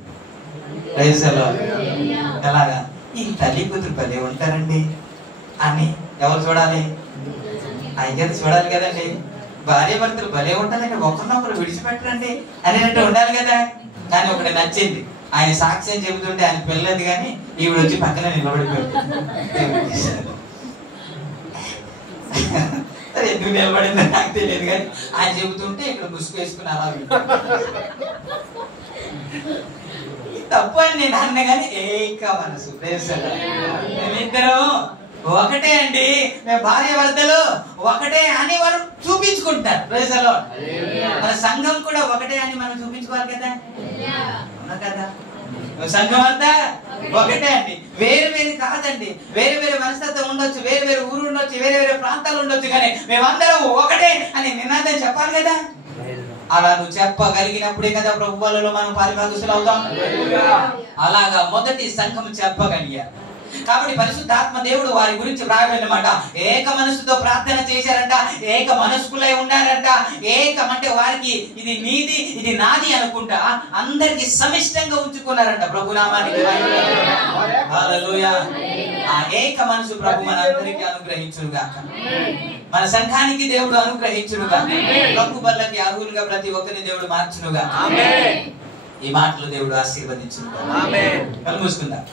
ఎలాగా ఈ తల్లి కూతురు భలే ఉంటారండి అని ఎవరు చూడాలి? ఐక్యత చూడాలి కదండి. భార్య భర్తలు భలే ఉంటారండి, ఒకరినొకరు విడిచిపెట్టరండి అనేటట్టు ఉండాలి కదా. కానీ ఒకటి నచ్చింది, ఆయన సాక్ష్యం చెబుతుంటే ఆయన పిల్లది కానీ ఈవిడ వచ్చి పక్కన నిలబడిపోయింది. సరే ఎందుకు నిలబడిందని నాకు తెలియదు, కానీ ఆయన చెబుతుంటే ఇక్కడ ముసుగు వేసుకుని అలా తప్పు అని నేను అన్న కానీ ఏక మనసు. మేమిద్దరం ఒకటే అండి, మేము భార్య భర్తలు ఒకటే అని వారు చూపించుకుంటారు. ప్రేసలో మన సంఘం కూడా ఒకటే అని మనం చూపించుకోవాలి కదా, అవునా కదా? సంఘం అంతా ఒకటే అండి, వేరు వేరు కాదండి. వేరే వేరే మనస్తత్వం ఉండొచ్చు, వేరే వేరే ఊరు ఉండొచ్చు, వేరే వేరే ప్రాంతాలు ఉండొచ్చు, కానీ మేమందరం ఒకటే అని నినాదం చెప్పాలి కదా. అలా నువ్వు చెప్పగలిగినప్పుడే కదా ప్రభు వాళ్ళలో మనం పారిభాగస్తులు అవుతాం. అలాగా మొదటి సంఘం చెప్పగలిగారు. కాబట్టి పరిశుద్ధాత్మ దేవుడు వారి గురించి వ్రాయబడినమాట, ఏక మనసుతో ప్రార్థన చేశారంట, ఏక మనస్కులై ఉన్నారంట. ఏకమంటే వారికి ఇది నీది ఇది నాది అనుకుంటా అందరికి సమిష్టంగా ఉంచుకున్నారంట. ప్రభునామానికి హల్లెలూయా. ఆ ఏక మనసు ప్రభు మన అందరికి అనుగ్రహించుగాక, మన సంఘానికి దేవుడు అనుగ్రహించుగాక, ప్రభు బల్లకి అర్హులుగా ప్రతి ఒక్కరిని దేవుడు మార్చునుగాక. ఈ మాటలు దేవుడు ఆశీర్వదించునుగాక. కళ్ళు మూసుకుందాం.